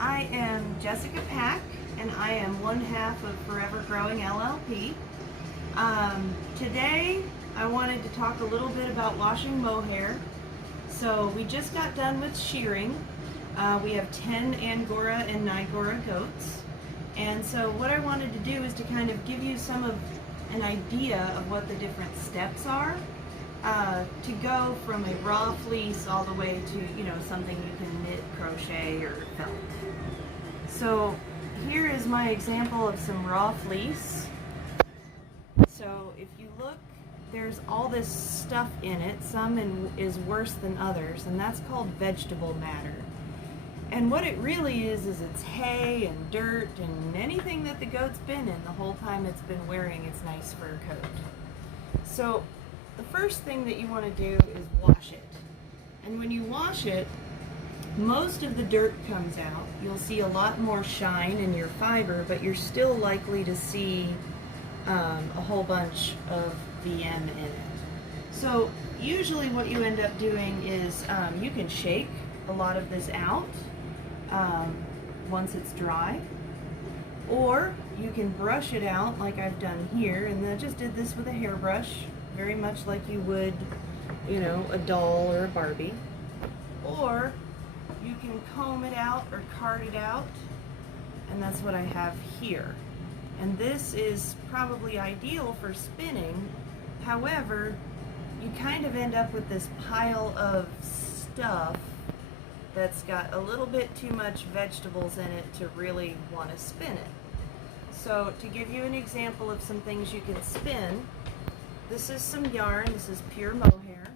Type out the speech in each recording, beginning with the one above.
I am Jessica Pack, and I am one half of Forever Growing LLP. Today, I wanted to talk a little bit about washing mohair. So we just got done with shearing. We have 10 Angora and Angora goats. And so what I wanted to do is to kind of give you an idea of what the different steps are to go from a raw fleece all the way to, something you can knit, crochet, or felt. So here is my example of some raw fleece. So if you look, there's all this stuff in it. Some is worse than others, and that's called vegetable matter. And what it really is it's hay and dirt and anything that the goat's been in the whole time it's been wearing its nice fur coat. So the first thing that you want to do is wash it. And when you wash it, most of the dirt comes out. You'll see a lot more shine in your fiber, but you're still likely to see a whole bunch of VM in it. So usually what you end up doing is you can shake a lot of this out once it's dry, or you can brush it out like I've done here, and I just did this with a hairbrush, very much like you would, a doll or a Barbie. Or you can comb it out or card it out, and that's what I have here. And this is probably ideal for spinning. However, you kind of end up with this pile of stuff that's got a little bit too much vegetables in it to really want to spin it. So to give you an example of some things you can spin, this is some yarn. This is pure mohair.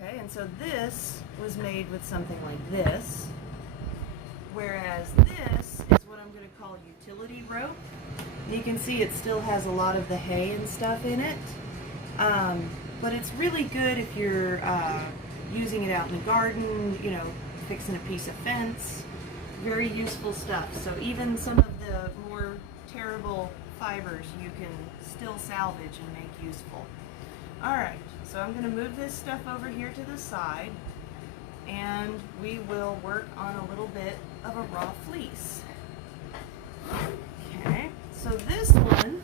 Okay, and so this was made with something like this, whereas this is what I'm going to call utility rope. You can see it still has a lot of the hay and stuff in it, but it's really good if you're using it out in the garden, fixing a piece of fence. Very useful stuff. So even some of the more terrible fibers you can still salvage and make useful. Alright, so I'm going to move this stuff over here to the side, and we will work on a little bit of a raw fleece. Okay, so this one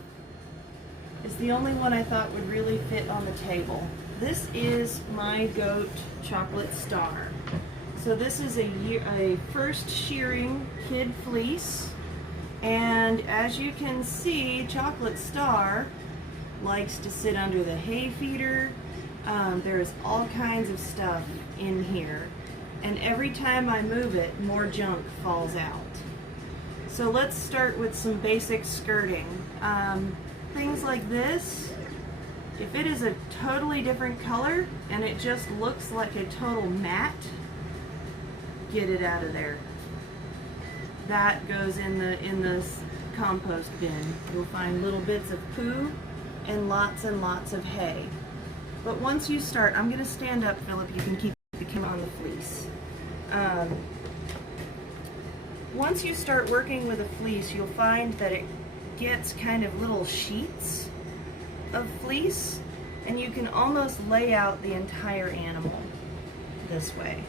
is the only one I thought would really fit on the table. This is my goat chocolate star. So this is a first shearing kid fleece, and as you can see, chocolate star likes to sit under the hay feeder. There's all kinds of stuff in here, and every time I move it, more junk falls out. So let's start with some basic skirting. Things like this, if it is a totally different color and it just looks like a total mat, get it out of there. That goes in the compost bin. You'll find little bits of poo and lots of hay. But once you start, I'm going to stand up, Philip, you can keep the camera on the fleece. Once you start working with a fleece, you'll find that it gets kind of little sheets of fleece, and you can almost lay out the entire animal this way.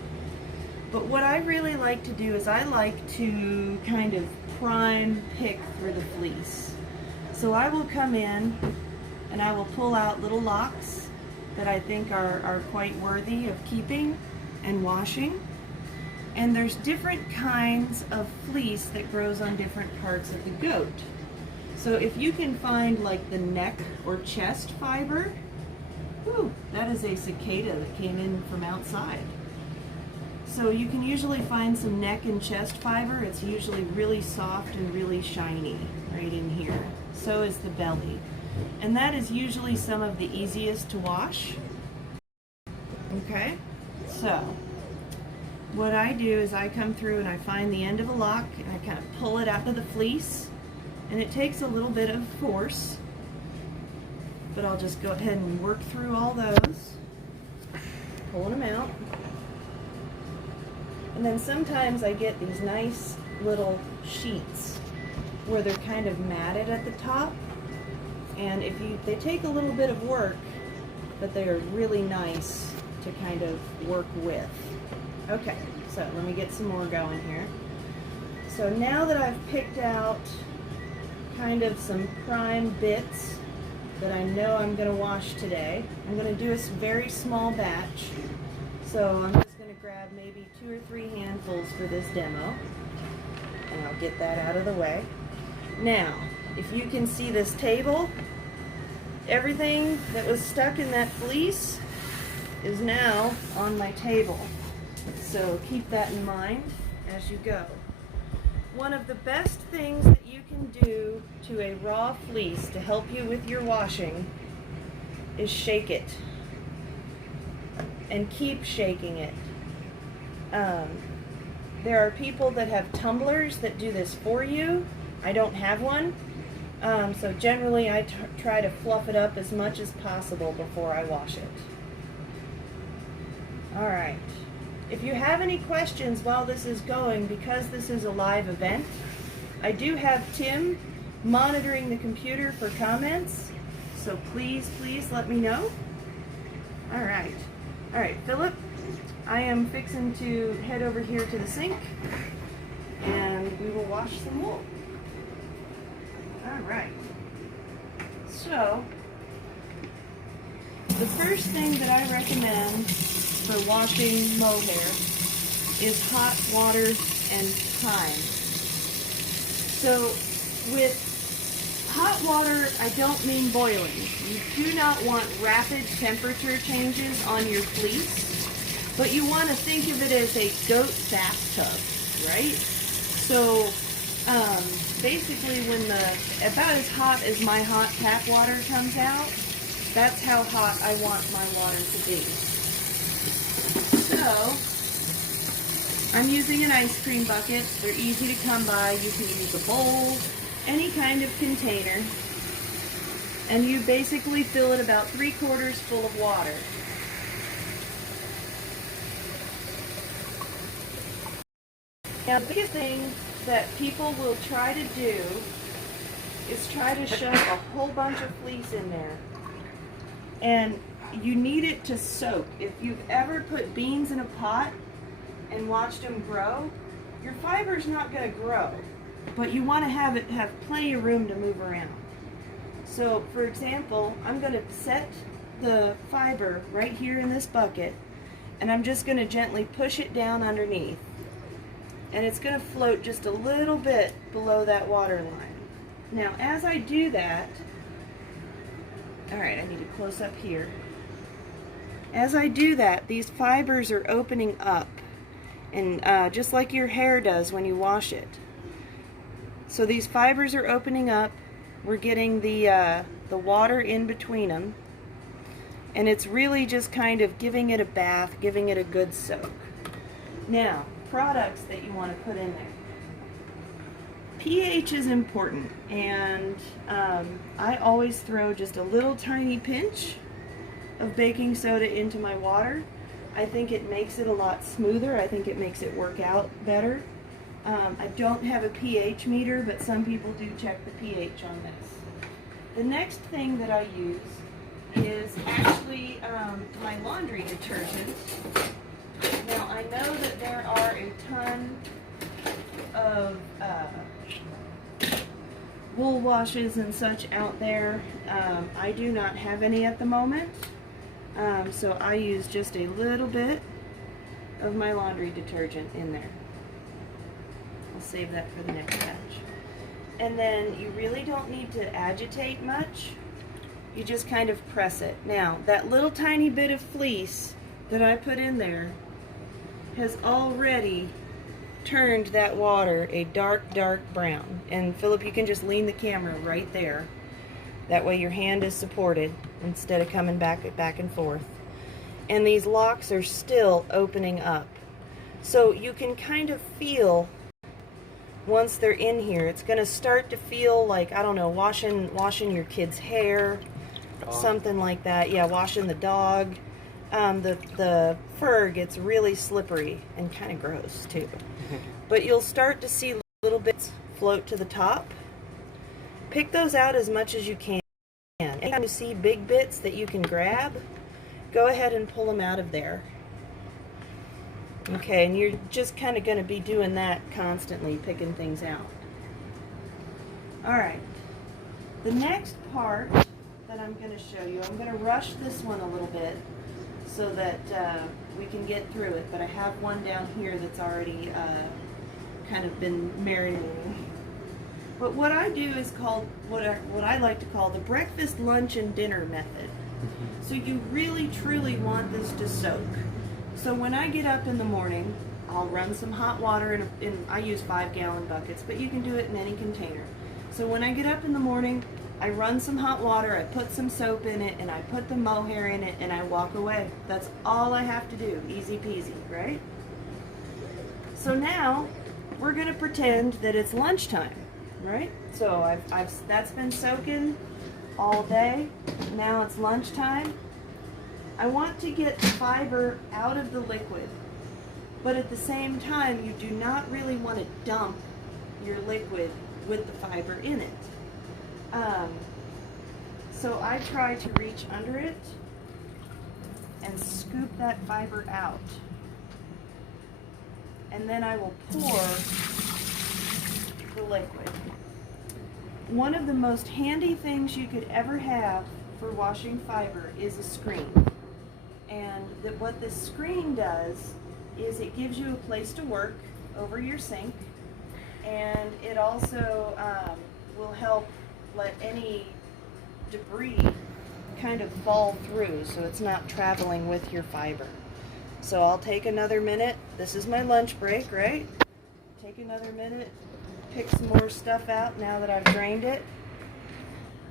But what I really like to do is I like to kind of prime pick through the fleece. So I will come in and I will pull out little locks that I think are quite worthy of keeping and washing. And there's different kinds of fleece that grows on different parts of the goat. So if you can find like the neck or chest fiber, whew, that is a cicada that came in from outside. So you can usually find some neck and chest fiber. It's usually really soft and really shiny right in here. So is the belly. And that is usually some of the easiest to wash. Okay, so what I do is I come through and I find the end of a lock and I kind of pull it out of the fleece, and it takes a little bit of force, but I'll just go ahead and work through all those, pulling them out. And then sometimes I get these nice little sheets where they're kind of matted at the top, and they take a little bit of work, but they are really nice to kind of work with. Okay, so let me get some more going here. So now that I've picked out kind of some prime bits that I know I'm going to wash today, I'm going to do a very small batch. So I'm just going to grab maybe 2 or 3 handfuls for this demo, and I'll get that out of the way. Now, if you can see this table, everything that was stuck in that fleece is now on my table. So keep that in mind as you go. One of the best things that you can do to a raw fleece to help you with your washing is shake it. And keep shaking it. There are people that have tumblers that do this for you. I don't have one. So generally I try to fluff it up as much as possible before I wash it. Alright. If you have any questions while this is going, because this is a live event, I do have Tim monitoring the computer for comments. So please let me know. Alright. Alright, Philip, I am fixing to head over here to the sink and we will wash some wool. Alright. So, the first thing that I recommend for washing mohair is hot water and thyme. So, with hot water, I don't mean boiling. You do not want rapid temperature changes on your fleece, but you want to think of it as a goat bathtub, right? So basically when about as hot as my hot tap water comes out, that's how hot I want my water to be. So I'm using an ice cream bucket. They're easy to come by. You can use a bowl, any kind of container, and you basically fill it about 3/4 full of water. Now the biggest thing that people will try to do is try to shove a whole bunch of fleece in there, and you need it to soak. If you've ever put beans in a pot and watched them grow, your fiber's not going to grow, but you want to have it have plenty of room to move around. So for example, I'm going to set the fiber right here in this bucket, and I'm just going to gently push it down underneath, and it's going to float just a little bit below that water line. Now as I do that, alright, I need a close up here. As I do that, these fibers are opening up, and just like your hair does when you wash it. So these fibers are opening up, we're getting the water in between them, and it's really just kind of giving it a bath, giving it a good soak. Now, products that you want to put in there. pH is important, and I always throw just a little tiny pinch of baking soda into my water. I think it makes it a lot smoother. I think it makes it work out better. I don't have a pH meter, but some people do check the pH on this. The next thing that I use is actually my laundry detergent. Now I know that there are a ton of wool washes and such out there. I do not have any at the moment, so I use just a little bit of my laundry detergent in there. I'll save that for the next batch. And then you really don't need to agitate much. You just kind of press it. Now, that little tiny bit of fleece that I put in there has already turned that water a dark, dark brown. And Philip, you can just lean the camera right there. That way your hand is supported instead of coming back and forth. And these locks are still opening up. So you can kind of feel, once they're in here, it's going to start to feel like, I don't know, washing your kid's hair, something like that. Yeah, washing the dog. The fur gets really slippery and kind of gross too. But you'll start to see little bits float to the top. Pick those out as much as you can. Anytime you see big bits that you can grab, go ahead and pull them out of there. Okay, and you're just kind of going to be doing that constantly, picking things out. Alright, the next part that I'm going to show you, I'm going to rush this one a little bit so that we can get through it, but I have one down here that's already kind of been marinating. But what I do is called, what I like to call the breakfast, lunch, and dinner method. So you really truly want this to soak. So when I get up in the morning, I'll run some hot water in I use 5-gallon buckets, but you can do it in any container. So when I get up in the morning, I run some hot water, I put some soap in it, and I put the mohair in it, and I walk away. That's all I have to do. Easy peasy, right? So now we're going to pretend that it's lunchtime, right? So that's been soaking all day. Now it's lunchtime. I want to get the fiber out of the liquid, but at the same time, you do not really want to dump your liquid with the fiber in it. So I try to reach under it and scoop that fiber out. And then I will pour the liquid. One of the most handy things you could ever have for washing fiber is a screen. And what this screen does is it gives you a place to work over your sink, and it also will help let any debris kind of fall through so it's not traveling with your fiber. So I'll take another minute. This is my lunch break, right? Take another minute, pick some more stuff out now that I've drained it.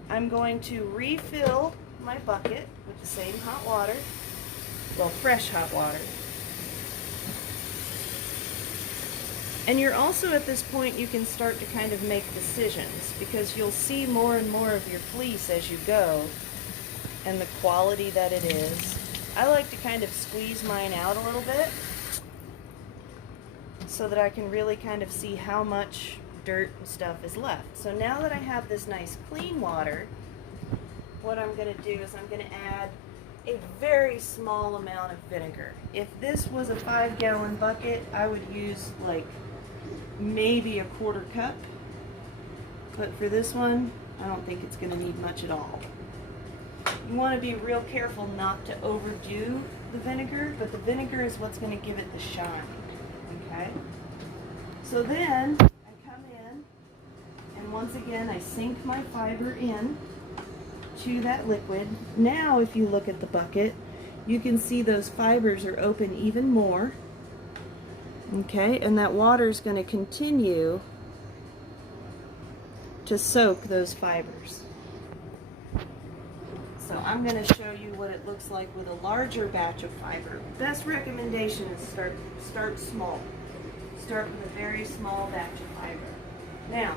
I'm going to refill my bucket with the same hot water, well, fresh hot water. And you're also at this point, you can start to kind of make decisions, because you'll see more and more of your fleece as you go and the quality that it is. I like to kind of squeeze mine out a little bit so that I can really kind of see how much dirt and stuff is left. So now that I have this nice clean water, what I'm going to do is I'm going to add a very small amount of vinegar. If this was a 5-gallon bucket, I would use like maybe a 1/4 cup, but for this one, I don't think it's going to need much at all. You want to be real careful not to overdo the vinegar, but the vinegar is what's going to give it the shine, okay? So then, I come in, and once again, I sink my fiber in to that liquid. Now, if you look at the bucket, you can see those fibers are open even more. Okay, and that water is going to continue to soak those fibers. So I'm going to show you what it looks like with a larger batch of fiber. Best recommendation is start small. Start with a very small batch of fiber. Now,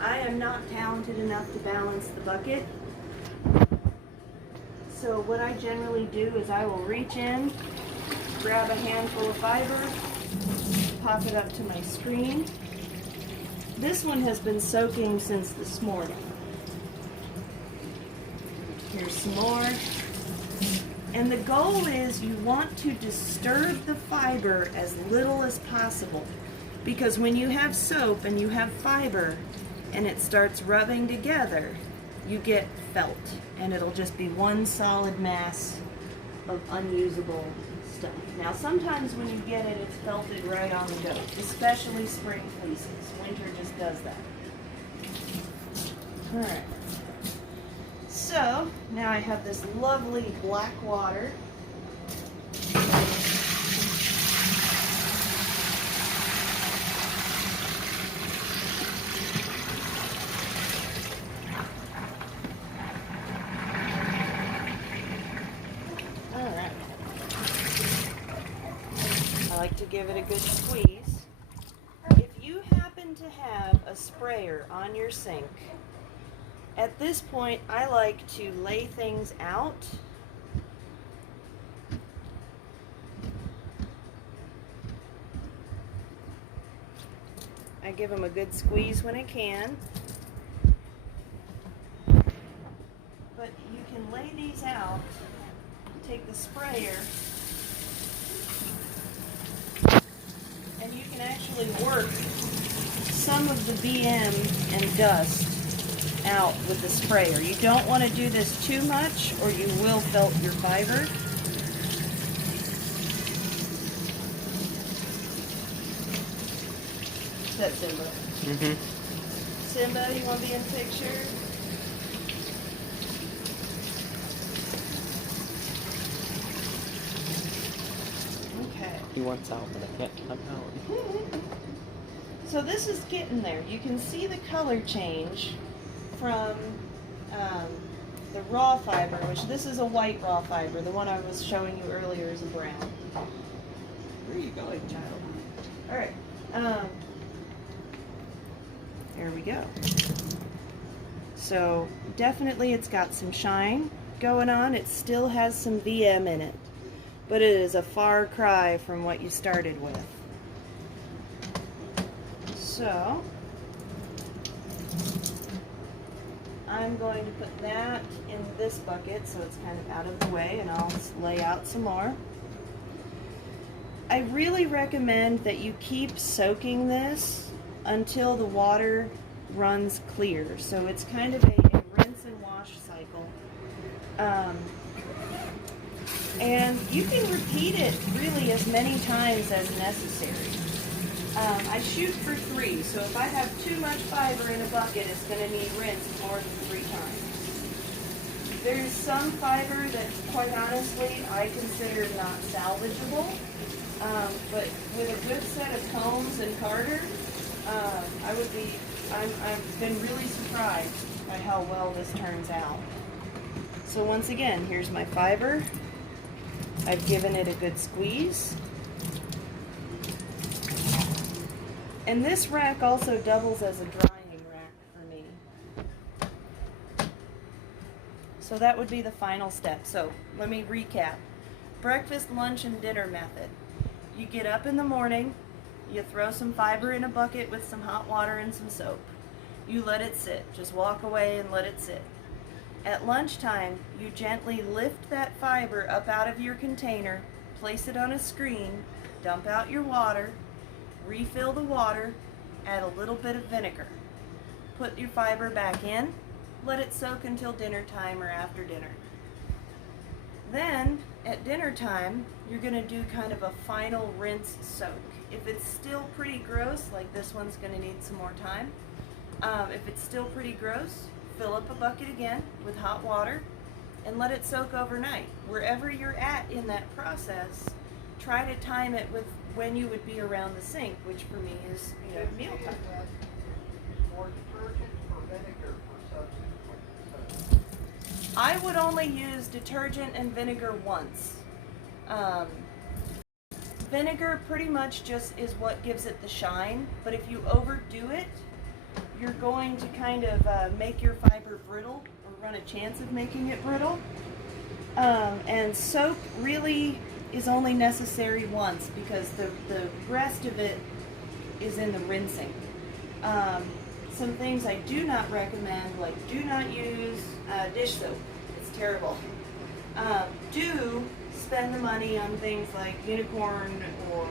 I am not talented enough to balance the bucket. So what I generally do is I will reach in, grab a handful of fiber, pop it up to my screen. This one has been soaking since this morning. Here's some more. And the goal is you want to disturb the fiber as little as possible, because when you have soap and you have fiber and it starts rubbing together, you get felt, and it'll just be one solid mass of unusable stuff. Now sometimes when you get it, it's felted right on the goat, especially spring fleeces. Winter just does that. Alright. So, now I have this lovely black water. Alright. I like to give it a good squeeze. If you happen to have a sprayer on your sink, at this point, I like to lay things out. I give them a good squeeze when I can. But you can lay these out, take the sprayer, you can actually work some of the BM and dust out with the sprayer. You don't want to do this too much or you will felt your fiber. Is that Simba? Mm-hmm. Simba, you want to be in the picture? Okay. He wants out, but I can't come out. So this is getting there. You can see the color change from the raw fiber, which this is a white raw fiber. The one I was showing you earlier is a brown. Where are you going, child? All right. There we go. So definitely it's got some shine going on. It still has some VM in it, but it is a far cry from what you started with. So I'm going to put that in this bucket so it's kind of out of the way, and I'll lay out some more. I really recommend that you keep soaking this until the water runs clear. So it's kind of a rinse and wash cycle. And you can repeat it really as many times as necessary. I shoot for 3, so if I have too much fiber in a bucket, it's going to need rinsed more than 3 times. There's some fiber that, quite honestly, I consider not salvageable, but with a good set of combs and carders, I've been really surprised by how well this turns out. So once again, here's my fiber. I've given it a good squeeze. And this rack also doubles as a drying rack for me. So that would be the final step. So let me recap. Breakfast, lunch, and dinner method. You get up in the morning, you throw some fiber in a bucket with some hot water and some soap. You let it sit. Just walk away and let it sit. At lunchtime, you gently lift that fiber up out of your container, place it on a screen, dump out your water, refill the water, add a little bit of vinegar. Put your fiber back in, let it soak until dinner time or after dinner. Then, at dinner time, you're going to do kind of a final rinse soak. If it's still pretty gross, like this one's going to need some more time, if it's still pretty gross, fill up a bucket again with hot water and let it soak overnight. Wherever you're at in that process, try to time it with when you would be around the sink, which for me is, mealtime. More detergent or vinegar for substitute? I would only use detergent and vinegar once. Vinegar pretty much just is what gives it the shine, but if you overdo it, you're going to kind of make your fiber brittle or run a chance of making it brittle. And soap really is only necessary once because the rest of it is in the rinsing. Some things I do not recommend, like do not use dish soap. It's terrible. Do spend the money on things like Unicorn or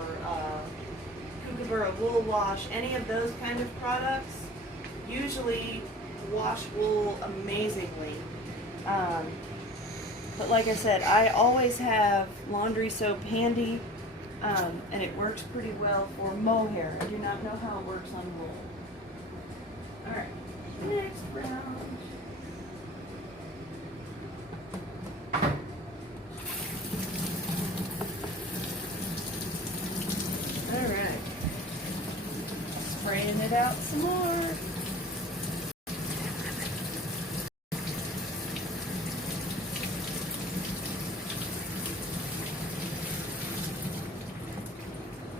Kookaburra Wool Wash, any of those kind of products. Usually wash wool amazingly. But like I said, I always have laundry soap handy, and it works pretty well for mohair. I do not know how it works on wool. Alright, next round. Alright, spraying it out some more.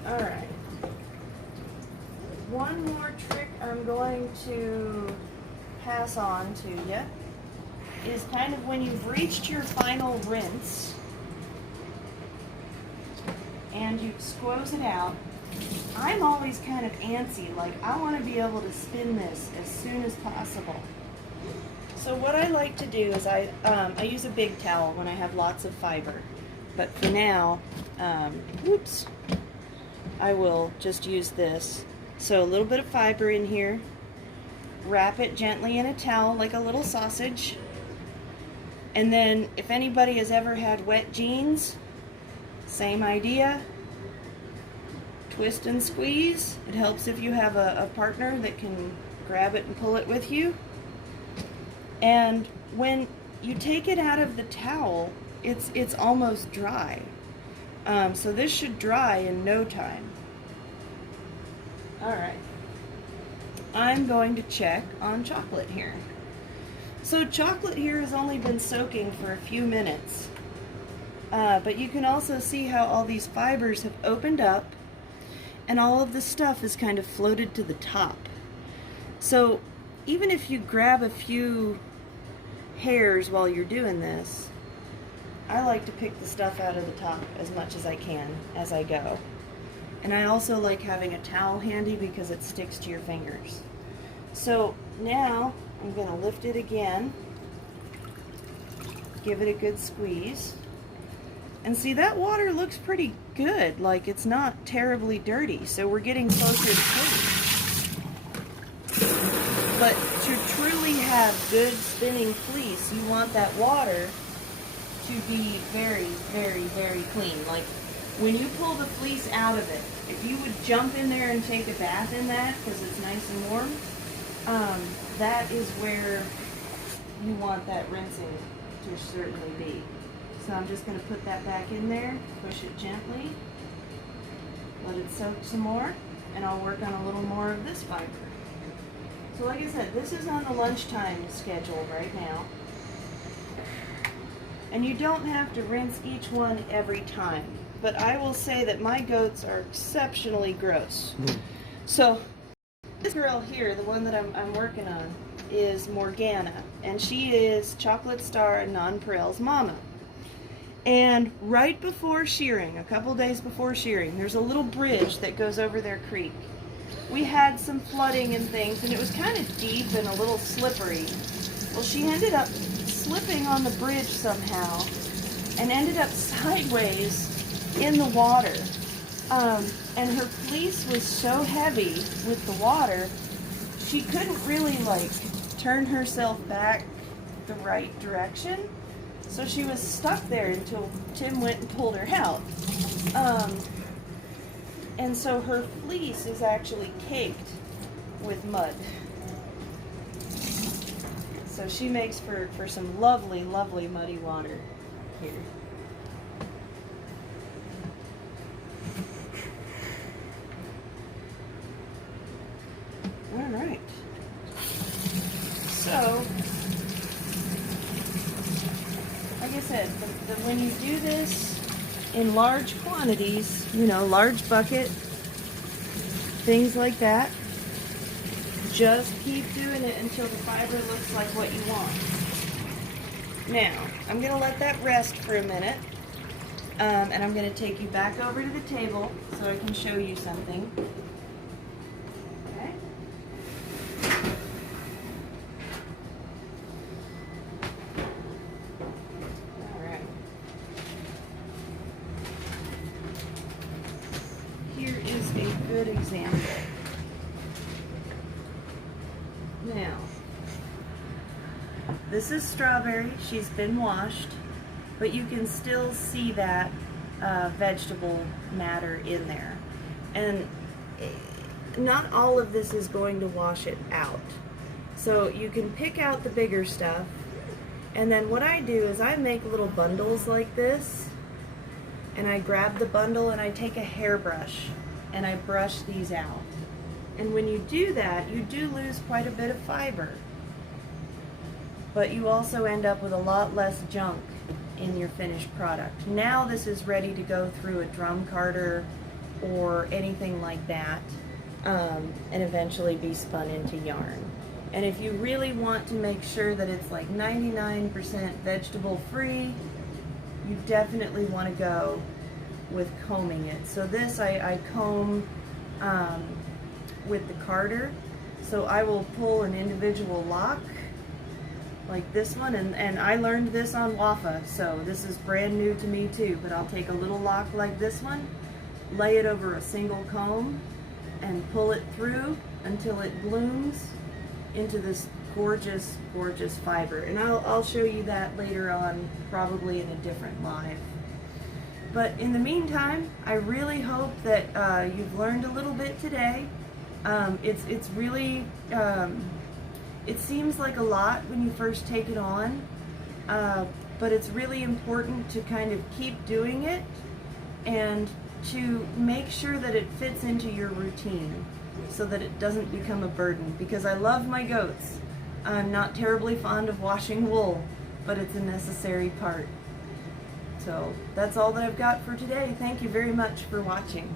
Alright, one more trick I'm going to pass on to you is kind of when you've reached your final rinse and you squoze it out. I'm always kind of antsy, like I want to be able to spin this as soon as possible. So what I like to do is I use a big towel when I have lots of fiber, but for now, I will just use this. So a little bit of fiber in here. Wrap it gently in a towel like a little sausage. And then if anybody has ever had wet jeans, same idea. Twist and squeeze. It helps if you have a partner that can grab it and pull it with you. And when you take it out of the towel, it's almost dry. So this should dry in no time. Alright. I'm going to check on chocolate here. So chocolate here has only been soaking for a few minutes. But you can also see how all these fibers have opened up and all of the stuff is kind of floated to the top. So even if you grab a few hairs while you're doing this, I like to pick the stuff out of the top as much as I can as I go. And I also like having a towel handy because it sticks to your fingers. So now I'm going to lift it again, give it a good squeeze. And see, that water looks pretty good, like it's not terribly dirty, so we're getting closer to clean. But to truly have good spinning fleece, you want that water to be very, very, very clean. Like when you pull the fleece out of it, if you would jump in there and take a bath in that because it's nice and warm, that is where you want that rinsing to certainly be. So I'm just going to put that back in there, push it gently, let it soak some more, and I'll work on a little more of this fiber. So like I said, this is on the lunchtime schedule right now. And you don't have to rinse each one every time. But I will say that my goats are exceptionally gross. So this girl here, the one that I'm working on, is Morgana. And she is Chocolate Star Nonpareil's mama. And right before shearing, a couple days before shearing, there's a little bridge that goes over their creek. We had some flooding and things, and it was kind of deep and a little slippery. Well, she ended up slipping on the bridge somehow and ended up sideways in the water. And her fleece was so heavy with the water, she couldn't really like turn herself back the right direction. So she was stuck there until Tim went and pulled her out. And so her fleece is actually caked with mud. So she makes for some lovely, lovely muddy water here. All right. So, like I said, when you do this in large quantities, you know, large bucket, things like that, just keep doing it until the fiber looks like what you want. Now, I'm going to let that rest for a minute, and I'm going to take you back over to the table so I can show you something. Okay? All right. Here is a good example. Now, this is Strawberry. She's been washed, but you can still see that vegetable matter in there. And not all of this is going to wash it out. So you can pick out the bigger stuff, and then what I do is I make little bundles like this, and I grab the bundle and I take a hairbrush and I brush these out. And when you do that, you do lose quite a bit of fiber. But you also end up with a lot less junk in your finished product. Now this is ready to go through a drum carder or anything like that, and eventually be spun into yarn. And if you really want to make sure that it's like 99% vegetable free, you definitely want to go with combing it. So this I comb with the carder. So I will pull an individual lock like this one, and I learned this on WAFA, so this is brand new to me too, but I'll take a little lock like this one lay it over a single comb and pull it through until it blooms into this gorgeous, gorgeous fiber. And I'll show you that later on, probably in a different live. But in the meantime, I really hope that you've learned a little bit today. It's really, it seems like a lot when you first take it on, but it's really important to kind of keep doing it and to make sure that it fits into your routine so that it doesn't become a burden. Because I love my goats. I'm not terribly fond of washing wool, but it's a necessary part. So that's all that I've got for today. Thank you very much for watching.